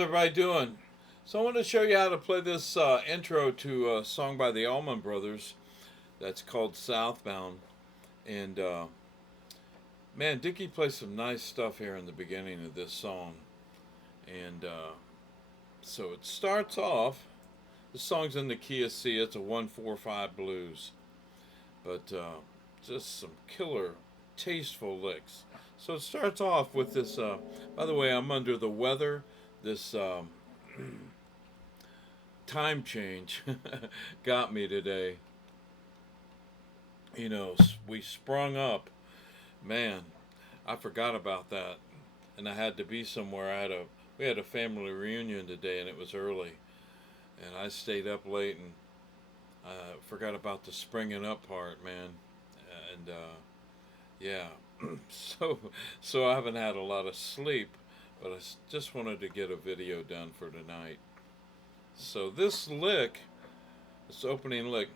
everybody doing? So I want to show you how to play this intro to a song by the Allman Brothers that's called Southbound. And man, Dickey plays some nice stuff here in the beginning of this song. And so it starts off, the song's in the key of C, it's a 1-4-5 blues. But just some killer, tasteful licks. So it starts off with this, by the way, I'm under the weather. This time change got me today. You know, we sprung up. Man, I forgot about that. And I had to be somewhere. We had a family reunion today and it was early. And I stayed up late and forgot about the springing up part, man. And yeah, so I haven't had a lot of sleep, but I just wanted to get a video done for tonight. So this lick, this opening lick,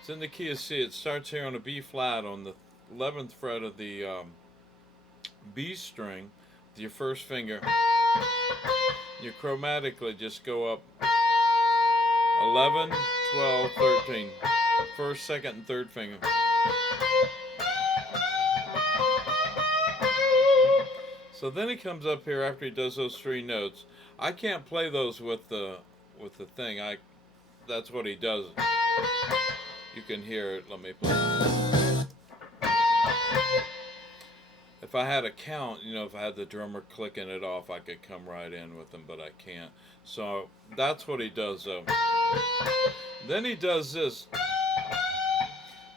it's in the key of C. It starts here on a B flat on the 11th fret of the B string with your first finger. You chromatically just go up 11, 12, 13. First, second, and third finger. So then he comes up here after he does those three notes. I can't play those with the thing. That's what he does. You can hear it. Let me play. If I had a count, you know, if I had the drummer clicking it off, I could come right in with him, but I can't. So that's what he does, though. Then he does this.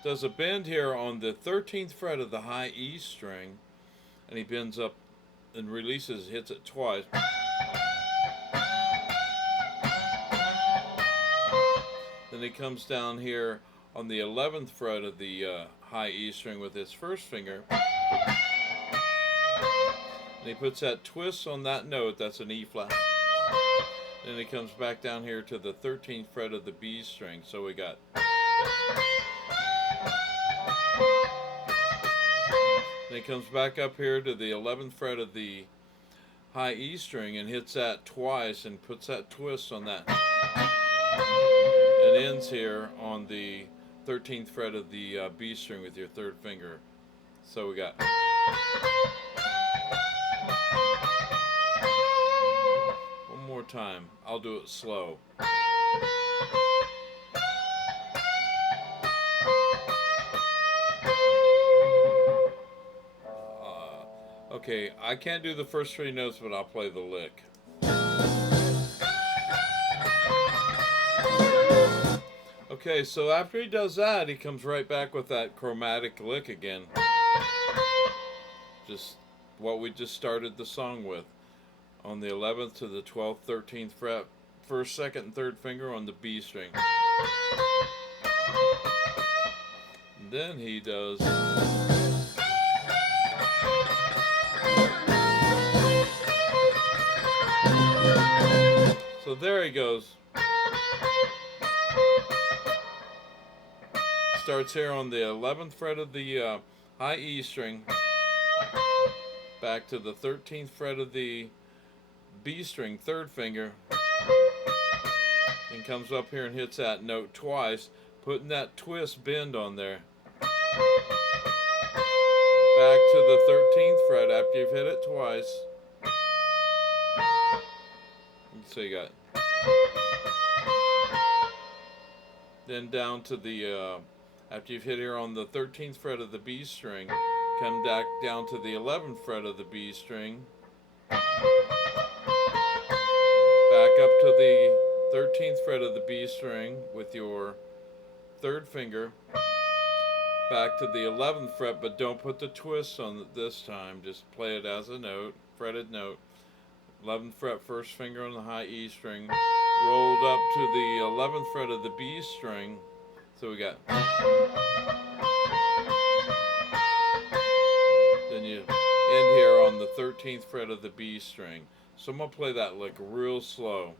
Does a bend here on the 13th fret of the high E string, and he bends up and releases, hits it twice. Then he comes down here on the 11th fret of the high E string with his first finger. And he puts that twist on that note, that's an E flat. Then he comes back down here to the 13th fret of the B string. So we got. Then he comes back up here to the 11th fret of the high E string and hits that twice and puts that twist on that. It ends here on the 13th fret of the B string with your third finger. So we got. One more time. I'll do it slow. Okay, I can't do the first three notes, but I'll play the lick. Okay, so after he does that, he comes right back with that chromatic lick again. Just what we just started the song with. On the 11th to the 12th, 13th fret, first, second, and third finger on the B string. And then he does. So there he goes. Starts here on the 11th fret of the high E string, back to the 13th fret of the B string, third finger, and comes up here and hits that note twice, putting that twist bend on there. Back to the 13th fret after you've hit it twice. So you got. Then down to the, after you've hit here on the 13th fret of the B string, come back down to the 11th fret of the B string. Back up to the 13th fret of the B string with your third finger. Back to the 11th fret, but don't put the twist on it this time. Just play it as a note, fretted note. 11th fret, first finger on the high E string, rolled up to the 11th fret of the B string. So we got. Then you end here on the 13th fret of the B string. So I'm going to play that lick real slow.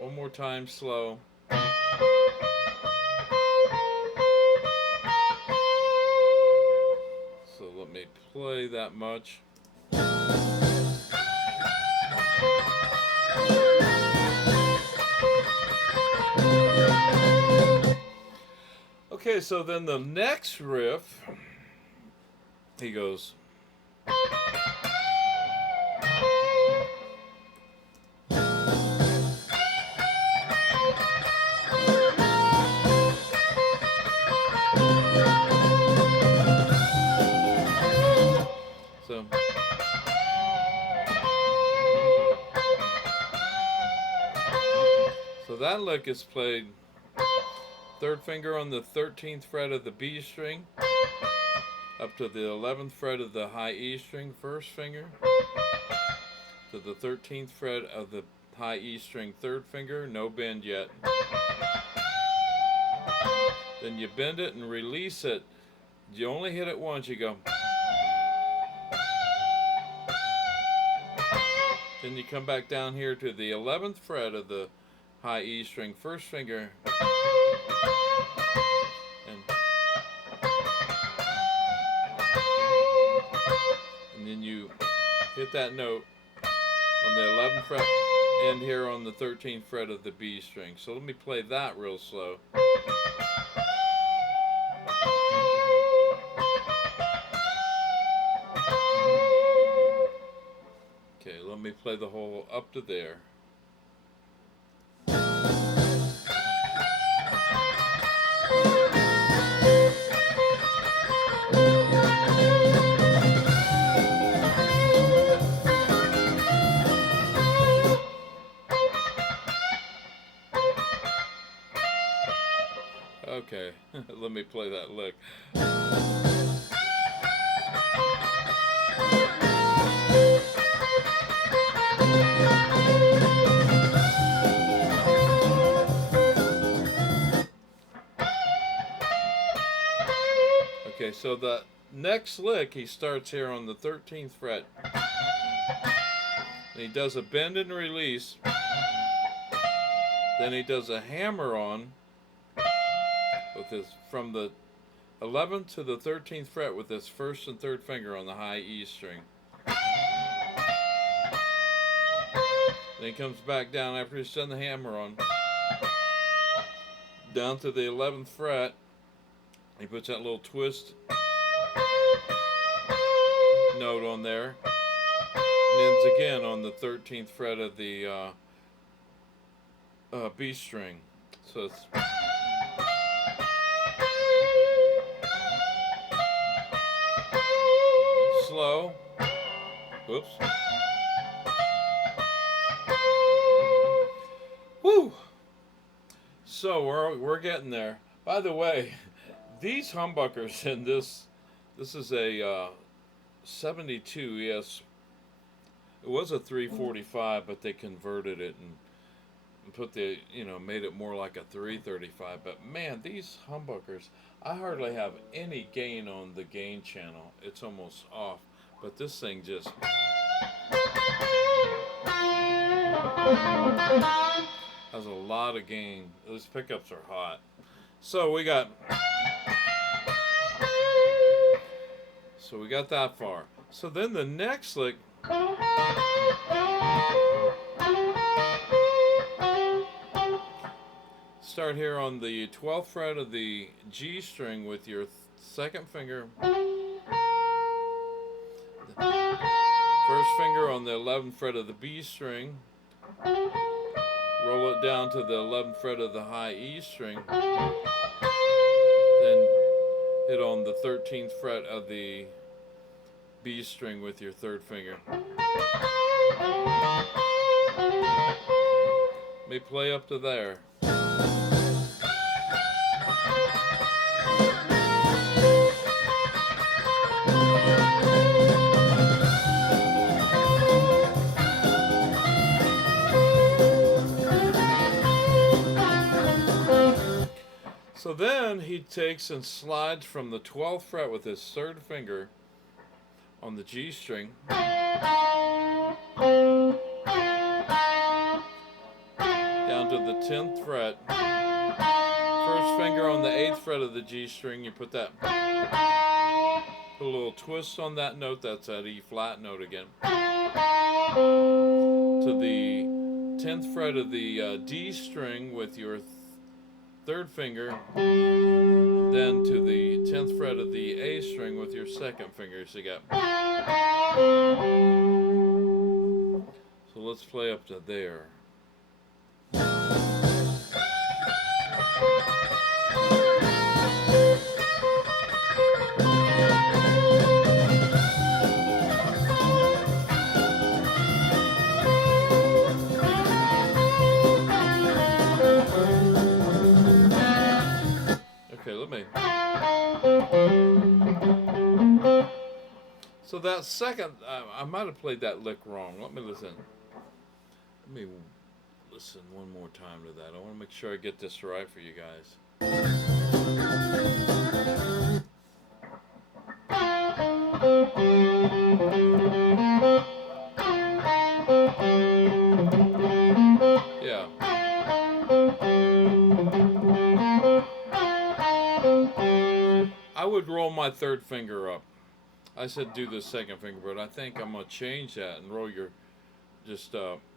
One more time slow. play that much. Okay, so then the next riff, he goes. So that lick is played third finger on the 13th fret of the B string, up to the 11th fret of the high E string, first finger, to the 13th fret of the high E string, third finger, no bend yet. Then you bend it and release it. You only hit it once, you go. Then you come back down here to the 11th fret of the high E string, first finger, and then you hit that note on the 11th fret and here on the 13th fret of the B string. So let me play that real slow. Okay, let me play the whole up to there. Okay, let me play that lick. Okay, so the next lick, he starts here on the 13th fret. And he does a bend and release. Then he does a hammer on with his from the 11th to the 13th fret with his first and third finger on the high E string. Then he comes back down after he's done the hammer on, down to the 11th fret. He puts that little twist note on there, and ends again on the 13th fret of the B string. So it's slow. Whoops. Woo! So we're getting there. By the way, these humbuckers in this is a 72. Yes, it was a 345, but they converted it and put the, made it more like a 335. But man, these humbuckers, I hardly have any gain on the gain channel. It's almost off. But this thing just has a lot of gain. Those pickups are hot. So we got that far. So then the next lick, start here on the 12th fret of the G string with your second finger, first finger on the 11th fret of the B string, roll it down to the 11th fret of the high E string, then hit on the 13th fret of the B string with your third finger. Let me play up to there. So then he takes and slides from the 12th fret with his third finger on the G string down to the 10th fret. First finger on the 8th fret of the G string, you put that Put a little twist on that note. That's that E flat note again. To the 10th fret of the D string with your third finger. Then to the 10th fret of the A string with your second finger. So you got. So let's play up to there. Okay, let me. So that second, I might have played that lick wrong. Let me listen. Let me listen one more time to that. I want to make sure I get this right for you guys. Yeah. I would roll my third finger up. I said do the second finger, but I think I'm gonna change that and roll your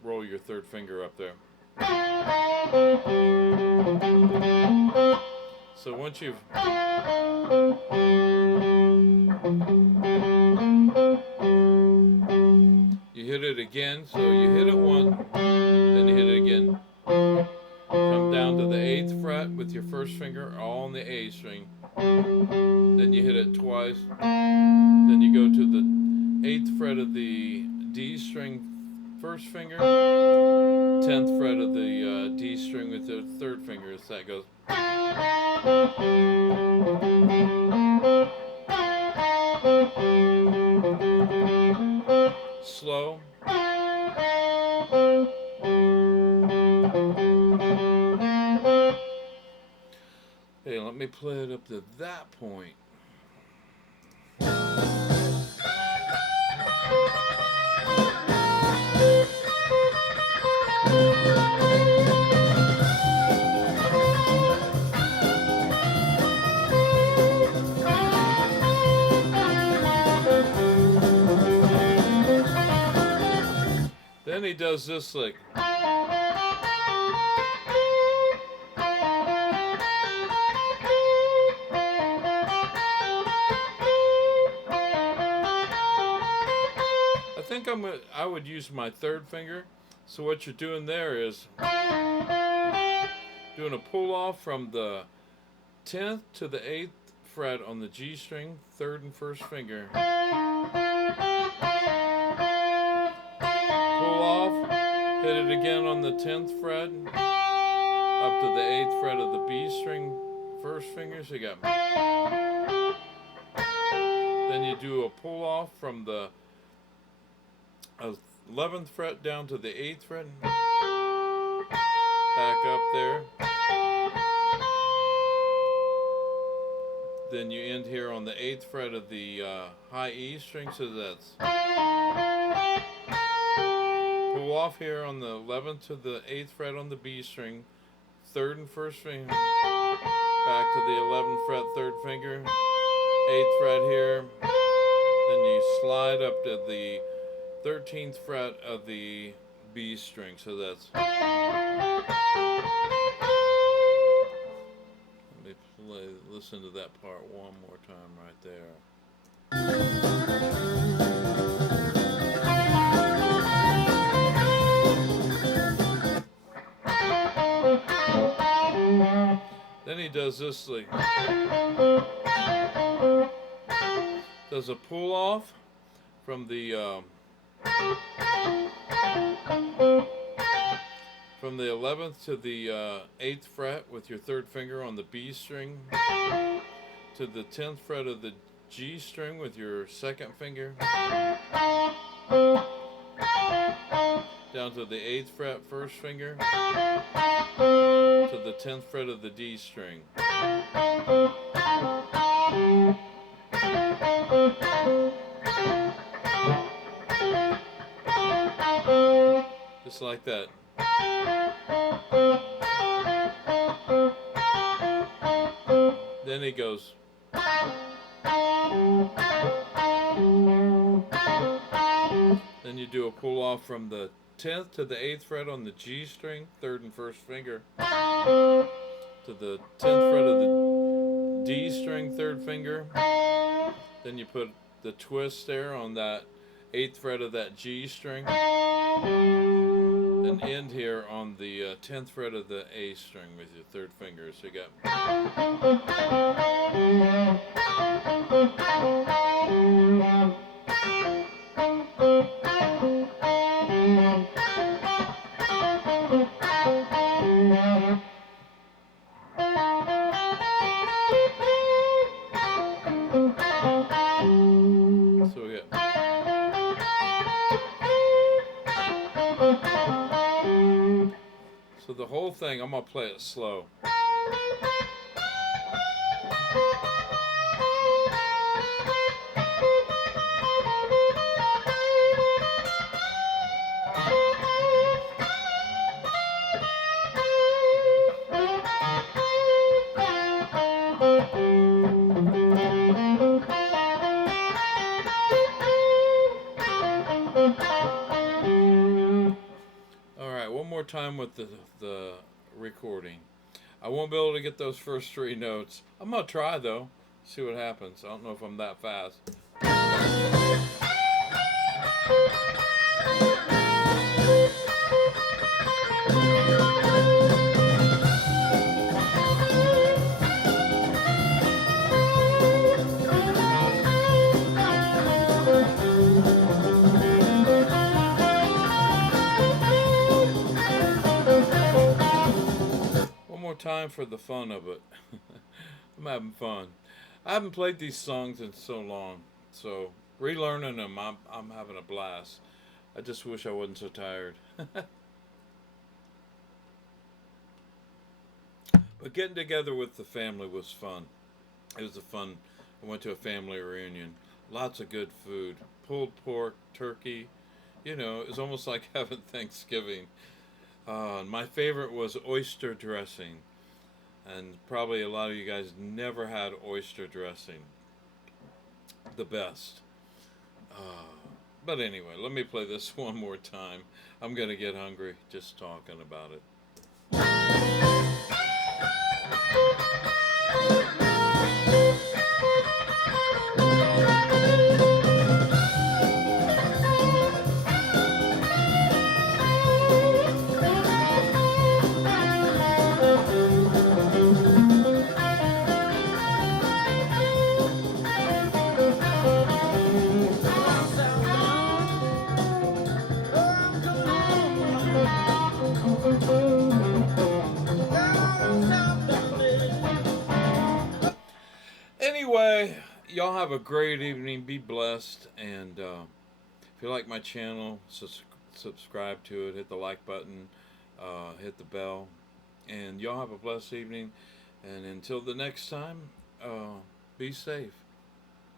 roll your third finger up there. So once you've you hit it again, so you hit it once, then you hit it again. Come down to the 8th fret with your first finger, all on the A string. Then you hit it twice. Then you go to the 8th fret of the D string first finger, 10th fret of the D string with the third finger. So that goes. Slow. Hey, let me play it up to that point. Then he does this lick. I would use my third finger. So what you're doing there is doing a pull off from the 10th to the 8th fret on the G string, third and first finger. Pull off, hit it again on the 10th fret, up to the 8th fret of the B string, first finger. So you got. Then you do a pull off from the 11th fret down to the 8th fret, back up there. Then you end here on the 8th fret of the high E string, so that's pull off here on the 11th to the 8th fret on the B string, third and first finger, back to the 11th fret, third finger, 8th fret here. Then you slide up to the 13th fret of the B string, so that's. Let me listen to that part one more time right there. Then he does this like. Does a pull off from the 11th to the 8th fret with your third finger on the B string, to the 10th fret of the G string with your second finger, down to the 8th fret first finger, to the 10th fret of the D string. Just like that. Then he goes. Then you do a pull off from the 10th to the 8th fret on the G string, 3rd and 1st finger, to the 10th fret of the D string, 3rd finger. Then you put the twist there on that 8th fret of that G string, and end here on the 10th fret of the A string with your 3rd finger. So you got. So we got. So the whole thing, I'm going to play it slow. Alright, one more time with the recording. I won't be able to get those first 3 notes. I'm going to try though, see what happens. I don't know if I'm that fast. Time for the fun of it. I'm having fun. I haven't played these songs in so long, so relearning them, I'm having a blast. I just wish I wasn't so tired. But getting together with the family was fun. It was fun. I went to a family reunion. Lots of good food. Pulled pork, turkey. You know, it was almost like having Thanksgiving. My favorite was oyster dressing. And probably a lot of you guys never had oyster dressing. The best. But anyway, let me play this one more time. I'm going to get hungry just talking about it. Anyway, y'all have a great evening. Be blessed. And if you like my channel, subscribe to it. Hit the like button. Hit the bell. And y'all have a blessed evening. And until the next time, be safe.